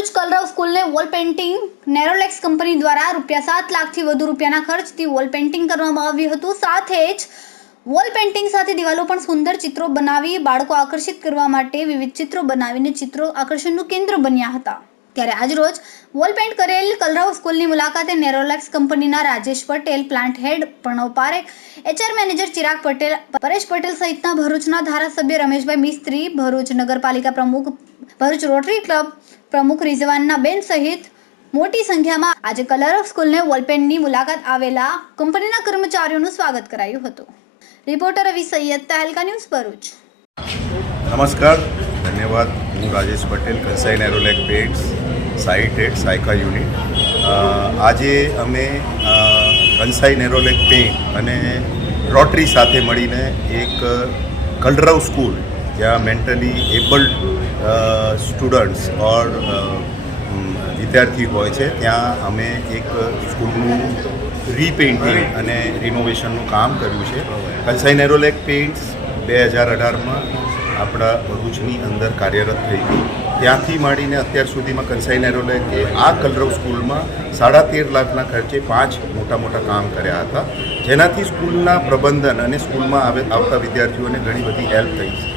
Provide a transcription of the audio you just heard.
ભરૂચ કલરવ સ્કૂલને wall painting નેરોલેક્સ company દ્વારા ₹7 લાખથી વધુ રૂપિયાના ખર્ચથી વોલ પેઇન્ટિંગ કરવામાં આવ્યું હતું। સાથે જ વોલ પેઇન્ટિંગ સાથે દિવાલો પર સુંદર ચિત્રો બનાવી બાળકો આકર્ષિત કરવા માટે વિવિધ ચિત્રો બનાવીને ચિત્રો આકર્ષણનું કેન્દ્ર બન્યા હતા। ત્યારે આજરોજ વોલ પેઇન્ટ કરેલ કલરવ સ્કૂલની મુલાકાતે નેરોલેક્સ કંપનીના રાજેશ પટેલ, પ્લાન્ટ હેડ પ્રણવ પારેખ, HR મેનેજર ચિરાગ પટેલ, પરેશ પટેલ સહિતના ભરૂચના ધારાસભ્ય રમેશભાઈ મિસ્ત્રી, ભરૂચ નગરપાલિકા પ્રમુખ, ભરૂચ રોટરી ક્લબ પ્રમુખ રિઝવાના બેન સહિત મોટી સંખ્યામાં આજે કલરવ સ્કૂલને વોલપેન્ટની મુલાકાત આવેલા કંપનીના કર્મચારીઓનું સ્વાગત કરાયું હતું। રિપોર્ટર રવિ સૈયદ, તહેલકા ન્યૂઝ, ભરૂચ। નમસ્કાર, ધન્યવાદ। હું રાજેશ પટેલ, કંસાઈ નેરોલેક પેઇન્ટ્સ સાઇટ હેડ સાયકા યુનિટ। આજે અમે કંસાઈ નેરોલેક પેઇન્ટ અને રોટરી સાથે મળીને એક કલરવ સ્કૂલ જ્યાં મેન્ટલી એબલ્ડ સ્ટુડન્ટ્સ ઓર વિદ્યાર્થી હોય છે ત્યાં અમે એક સ્કૂલનું રીપેઇન્ટિંગ અને રિનોવેશનનું કામ કર્યું છે। કંસાઈ નેરોલેક પેઇન્ટ્સ 2018માં આપણા ભરૂચની અંદર કાર્યરત થઈ ગઈ। ત્યાંથી માંડીને અત્યાર સુધીમાં કંસાઈ નેરોલેકે આ કલરવ સ્કૂલમાં 13.5 લાખના ખર્ચે 5 મોટા કામ કર્યા હતા, જેનાથી સ્કૂલના પ્રબંધન અને સ્કૂલમાં આવતા વિદ્યાર્થીઓને ઘણી બધી હેલ્પ થઈ છે।